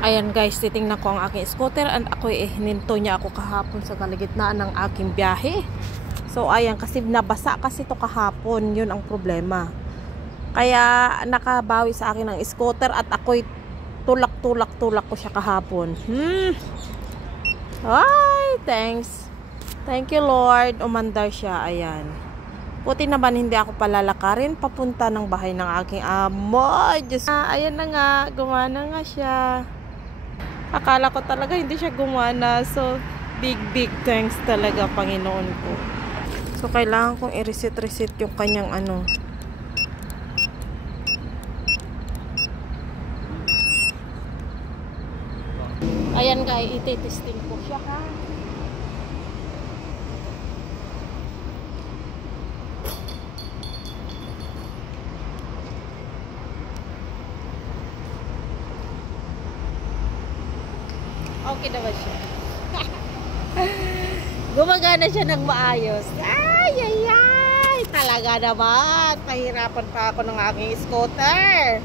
Ayan guys, titingnan ko ang aking scooter at ako hininto niya ako kahapon sa kalagitnaan ng aking biyahe. So ayan, kasi nabasa kasi to kahapon, yun ang problema. Kaya nakabawi sa akin ang scooter at ako'y tulak ko siya kahapon. Ay, thanks. Thank you Lord, umandar siya, ayan. Puti naman hindi ako palalakarin papunta ng bahay ng aking amo. Diyos. Ayan na nga, gumana nga siya. Akala ko talaga hindi siya gumana. So, big thanks talaga, Panginoon ko. So, kailangan kong i-reset yung kanyang ano. Ayan guys, iti-testing ko siya ha. Okay na ba siya? Gumagana siya ng maayos. Ay! Talaga naman. Pahirapan pa ako ng aking scooter.